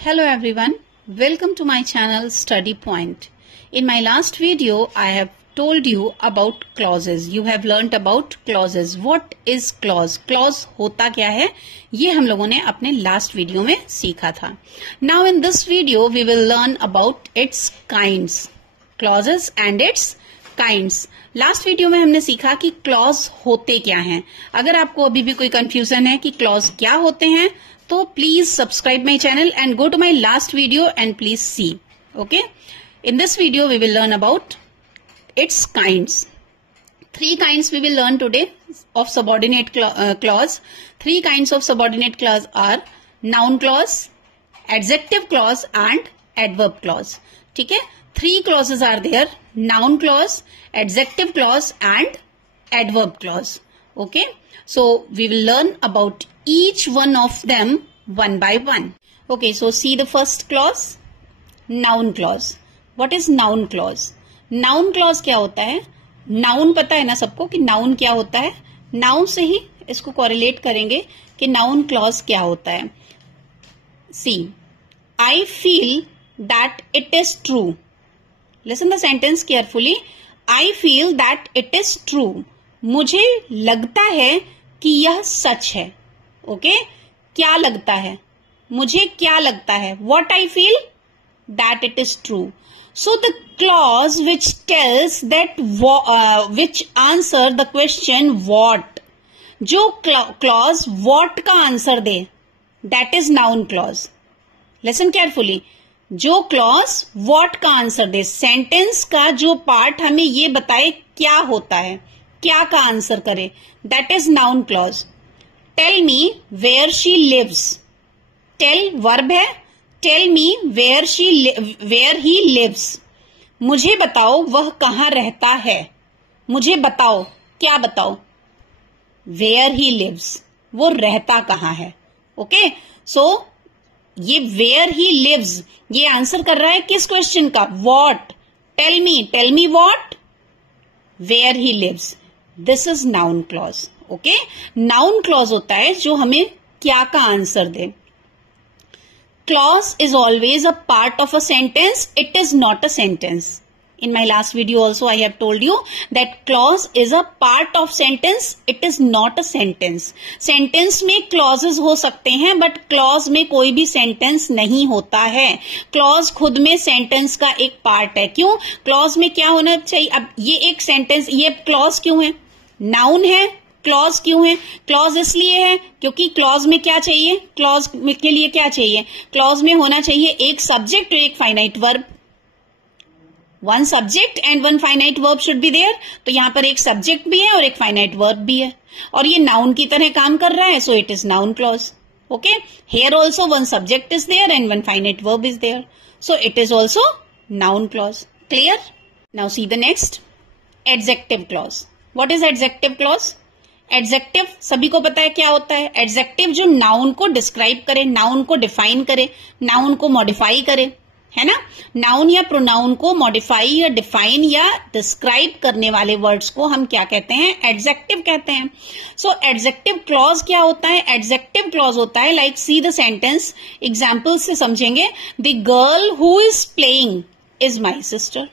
Hello everyone, welcome to my channel Study Point. In my last video, I have told you about clauses. You have learnt about clauses. What is clause? Clause होता क्या है? ये हम लोगों ने अपने last video में सीखा था. Now in this video, we will learn about its kinds. Clauses and its kinds. Last video में हमने सीखा कि क्लॉज होते क्या हैं. अगर आपको अभी भी कोई कंफ्यूजन है कि क्लॉज क्या होते हैं, तो please subscribe my channel and go to my last video and please see. Okay, in this video we will learn about its kinds. 3 kinds we will learn today of subordinate clause. 3 kinds of subordinate clause are noun clause, adjective clause and adverb clause. ठीक है, 3 clauses are there: noun clause, adjective clause and adverb clause. Okay, so we will learn about each one of them one by one. Okay, so see the first clause, noun clause. What is noun clause? Noun clause क्या होता है? Noun पता है ना सबको कि noun क्या होता है. Noun से ही इसको correlate करेंगे कि noun clause क्या होता है. See, I feel that it is true. Listen the sentence carefully. I feel that it is true. मुझे लगता है कि यह सच है. ओके, क्या लगता है? मुझे क्या लगता है? What I feel that it is true. So the clause which tells that which answer the question what, जो clause what का answer they, that is noun clause. Listen carefully. जो क्लॉज व्हाट का आंसर दे, sentence का जो part हमें ये बताए क्या होता है, क्या का आंसर करे, that is noun clause. Tell me where she lives. Tell verb है. Tell me where he lives. मुझे बताओ वह कहाँ रहता है. मुझे बताओ, क्या बताओ? वेयर ही लिव्स, वो रहता कहाँ है. ओके, सो ये वेयर ही लिव्स ये आंसर कर रहा है किस क्वेश्चन का? What. Tell me what, where he lives. This is noun clause. Okay, noun clause होता है जो हमें क्या का आंसर दे. Clause is always a part of a sentence. It is not a sentence. In my last video also I have told you that clause is a part of sentence. It is not a sentence. Sentence में clauses हो सकते हैं but clause में कोई भी sentence नहीं होता है. clause खुद में sentence का एक part है. क्यों? clause में क्या होना चाहिए? अब ये एक sentence, ये clause क्यों है? noun है. क्लॉज क्यों है? क्लॉज इसलिए है क्योंकि क्लॉज में क्या चाहिए? क्लॉज के लिए क्या चाहिए? क्लॉज में होना चाहिए एक सब्जेक्ट और एक finite verb. One subject and one finite verb should be there. तो यहां पर एक सब्जेक्ट भी है और एक फाइनाइट वर्ब भी है और ये नाउन की तरह काम कर रहा है. So it is noun clause. Okay, here also one subject is there and one finite verb is there. So it is also noun clause. Clear? Now see the next, adjective clause. What is adjective clause? Adjective सभी को पता है क्या होता है. Adjective जो noun को describe करे, नाउन को डिफाइन करे, नाउन को मॉडिफाई करे, है ना. नाउन या प्रोनाउन को मॉडिफाई या डिफाइन या डिस्क्राइब करने वाले वर्ड्स को हम क्या कहते हैं? एडजेक्टिव कहते हैं. सो एडजेक्टिव क्लॉज क्या होता है? एडजेक्टिव क्लॉज होता है like see the sentence. Example से समझेंगे. The girl who is playing is my sister.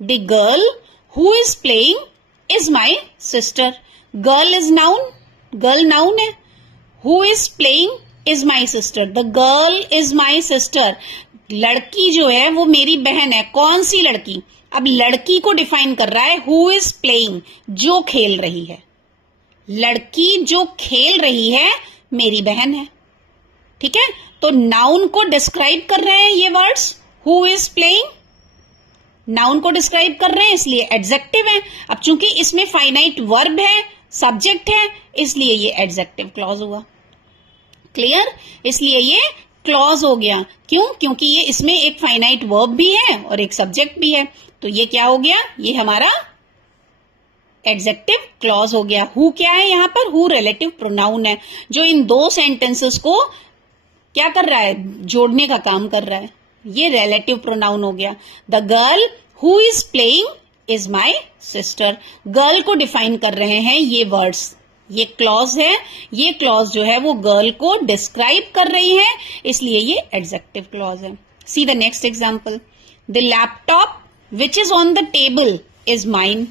The girl who is playing is my sister. Girl is noun, girl noun है. Who is playing is my sister. The girl is my sister. लड़की जो है वो मेरी बहन है. कौन सी लड़की? अब लड़की को डिफाइन कर रहा है. हु इज प्लेइंग, जो खेल रही है. लड़की जो खेल रही है मेरी बहन है. ठीक है, तो नाउन को डिस्क्राइब कर रहे हैं ये words. Who is playing noun को डिस्क्राइब कर रहे हैं इसलिए एडजेक्टिव है. अब चूंकि इसमें फाइनाइट वर्ब है, सब्जेक्ट है, इसलिए ये एडजेक्टिव क्लॉज हुआ. क्लियर? इसलिए ये क्लॉज हो गया. क्यों? क्योंकि ये इसमें एक फाइनाइट वर्ब भी है और एक सब्जेक्ट भी है. तो ये क्या हो गया? ये हमारा एडजेक्टिव क्लॉज हो गया. हु क्या है यहां पर? हु रिलेटिव प्रोनाउन है जो इन दो सेंटेंसेस को क्या कर रहा है? जोड़ने का काम कर रहा है. ये रिलेटिव प्रोनाउन हो गया. The girl who is playing is my sister. Girl को डिफाइन कर रहे हैं ये वर्ड्स. ये क्लॉज है, ये क्लॉज जो है वो गर्ल को डिस्क्राइब कर रही है, इसलिए ये एडजेक्टिव क्लॉज है। सी the next example, the laptop which is on the table is mine.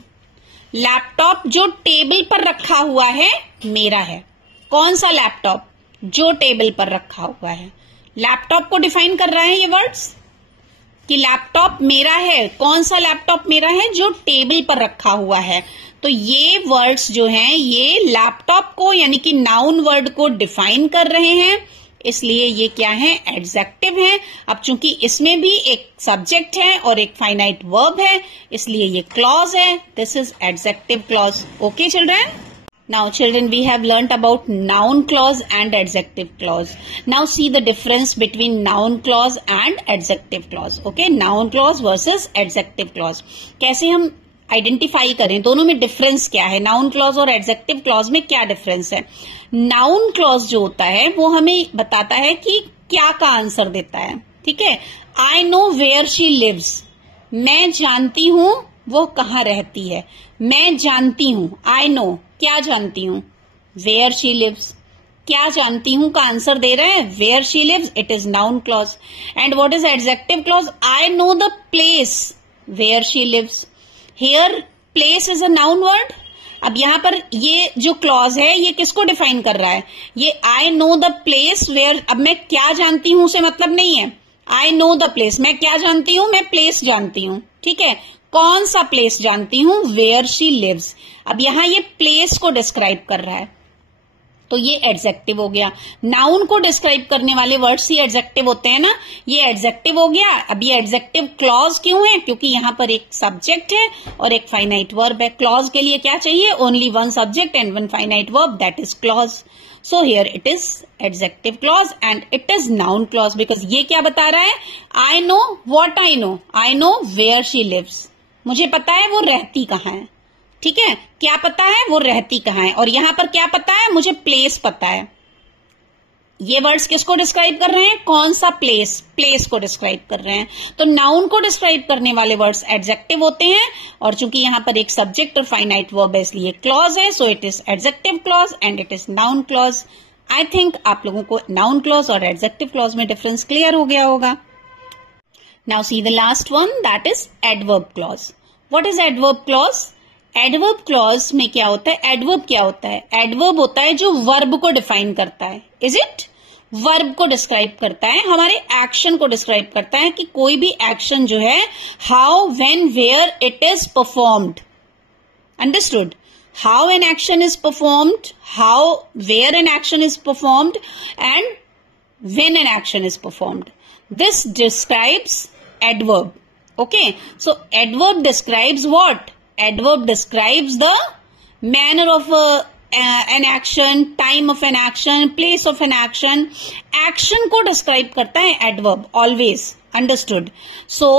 Laptop जो टेबल पर रखा हुआ है मेरा है। कौन सा लैपटॉप? जो टेबल पर रखा हुआ है। लैपटॉप को डिफाइन कर रहा है ये वर्ड्स कि लैपटॉप मेरा है। कौन सा लैपटॉप मेरा है? जो टेबल पर रखा हुआ है। तो ये वर्ड्स जो हैं ये लैपटॉप को यानी कि नाउन वर्ड को डिफाइन कर रहे हैं, इसलिए ये क्या है? एडजेक्टिव है। अब चूंकि इसमें भी एक सब्जेक्ट है और एक फाइनाइट वर्ब है, इसलिए ये क्लॉज है। This is adjective clause. Okay children? Now children, we have learnt about noun clause and adjective clause. Now see the difference between noun clause and adjective clause. Okay, noun clause versus adjective clause. कैसे हम identify करें, दोनों में difference क्या है? Noun clause और adjective clause में क्या डिफरेंस है? नाउन क्लॉज जो होता है वो हमें बताता है कि क्या का आंसर देता है। ठीक है, I know where she lives, मैं जानती हूं वो कहाँ रहती है। मैं जानती हूं, आई नो, क्या जानती हूं? वेयर शी लिव्स, क्या जानती हूं का आंसर दे रहे हैं where she lives, it is noun clause. And what is adjective clause? I know the place where she lives. Here place is a noun word. अब यहां पर ये जो क्लॉज है ये किसको डिफाइन कर रहा है? ये I know the place where. अब मैं क्या जानती हूं से मतलब नहीं है। आई नो द प्लेस, मैं क्या जानती हूं? मैं प्लेस जानती हूं। ठीक है, कौन सा प्लेस जानती हूं? Where she lives. अब यहां ये प्लेस को डिस्क्राइब कर रहा है, तो ये एडजेक्टिव हो गया। नाउन को डिस्क्राइब करने वाले वर्ड्स ही एडजेक्टिव होते हैं ना, ये एडजेक्टिव हो गया। अब ये एडजेक्टिव क्लॉज क्यों है? क्योंकि यहां पर एक सब्जेक्ट है और एक फाइनाइट वर्ब है। क्लॉज के लिए क्या चाहिए? Only one subject and one finite verb, that is clause. So here it is adjective clause and it is noun clause, because ये क्या बता रहा है? I know what I know, I know where she lives, मुझे पता है वो रहती कहाँ है। ठीक है, क्या पता है? वो रहती कहाँ है। और यहां पर क्या पता है? मुझे प्लेस पता है। ये वर्ड्स किसको डिस्क्राइब कर रहे हैं? कौन सा प्लेस? प्लेस को डिस्क्राइब कर रहे हैं। तो नाउन को डिस्क्राइब करने वाले वर्ड्स एडजेक्टिव होते हैं, और चूंकि यहां पर एक सब्जेक्ट और फाइनाइट वर्ब है इसलिए क्लॉज है, so it is adjective clause and it is noun clause. I think आप लोगों को नाउन क्लॉज और एडजेक्टिव क्लॉज में डिफरेंस क्लियर हो गया होगा। Now see the last one, that is adverb clause. What is adverb clause? Adverb clause में क्या होता है? एडवर्ब क्या होता है? एडवर्ब होता है जो वर्ब को डिफाइन करता है। Is it? वर्ब को डिस्क्राइब करता है, हमारे एक्शन को डिस्क्राइब करता है कि कोई भी एक्शन जो है how, when, where it is performed. Understood? How an action is performed, how, where an action is performed and when an action is performed. This describes adverb. Okay, so adverb describes what? Adverb describes the manner of an action, time of an action, place of an action. Action को describe करता है adverb always. Understood? So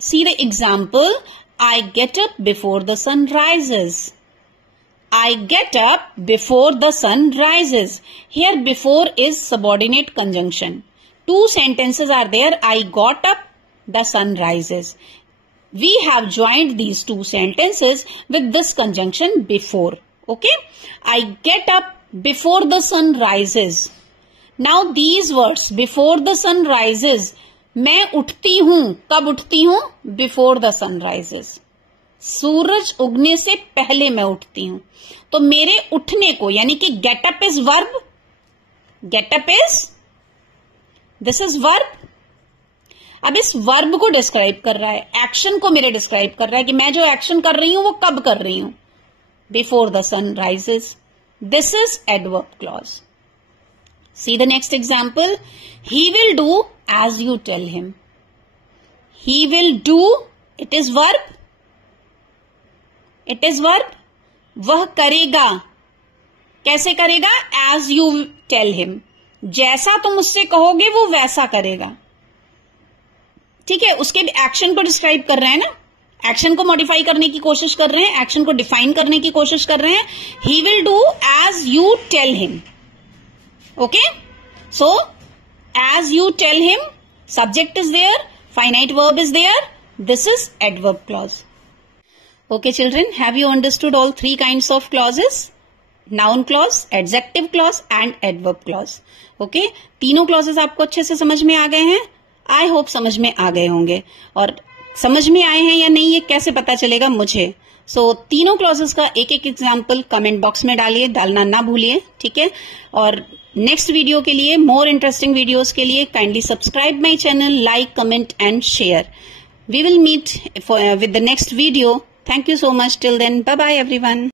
see the example. I get up before the sun rises. I get up before the sun rises. Here before is subordinate conjunction. Two sentences are there. I got up, the sun rises. We have joined these two sentences with this conjunction before. Okay? I get up before the sun rises. Now these words, before the sun rises, मैं उठती हूं। कब उठती हूं? Before the sun rises. सूरज उगने से पहले मैं उठती हूं। तो मेरे उठने को यानी कि get up is verb. Get up is this is verb. अब इस वर्ब को डिस्क्राइब कर रहा है, एक्शन को मेरे डिस्क्राइब कर रहा है कि मैं जो एक्शन कर रही हूं वो कब कर रही हूं? Before the sun rises. This is adverb clause. See the next example, he will do as you tell him. He will do, it is verb, it is verb. वह करेगा, कैसे करेगा? एज यू टेल हिम, जैसा तुम उससे कहोगे वो वैसा करेगा। ठीक है, उसके एक्शन को डिस्क्राइब कर रहे हैं ना, एक्शन को मॉडिफाई करने की कोशिश कर रहे हैं, एक्शन को डिफाइन करने की कोशिश कर रहे हैं। He will do as you tell him. Okay, so as you tell him, subject is there, finite verb is there, this is adverb clause. Okay children, have you understood all three kinds of clauses? Noun clause, adjective clause and adverb clause. Okay, तीनों clauses आपको अच्छे से समझ में आ गए हैं? I hope समझ में आ गए होंगे। और समझ में आए हैं या नहीं ये कैसे पता चलेगा मुझे? सो तीनों क्लॉजेस का एक एक एग्जाम्पल कमेंट बॉक्स में डालिए, डालना ना भूलिए, ठीक है। और नेक्स्ट वीडियो के लिए, मोर इंटरेस्टिंग वीडियोस के लिए kindly subscribe my channel, like, comment and share. We will meet with the next video. Thank you so much. Till then, bye bye everyone.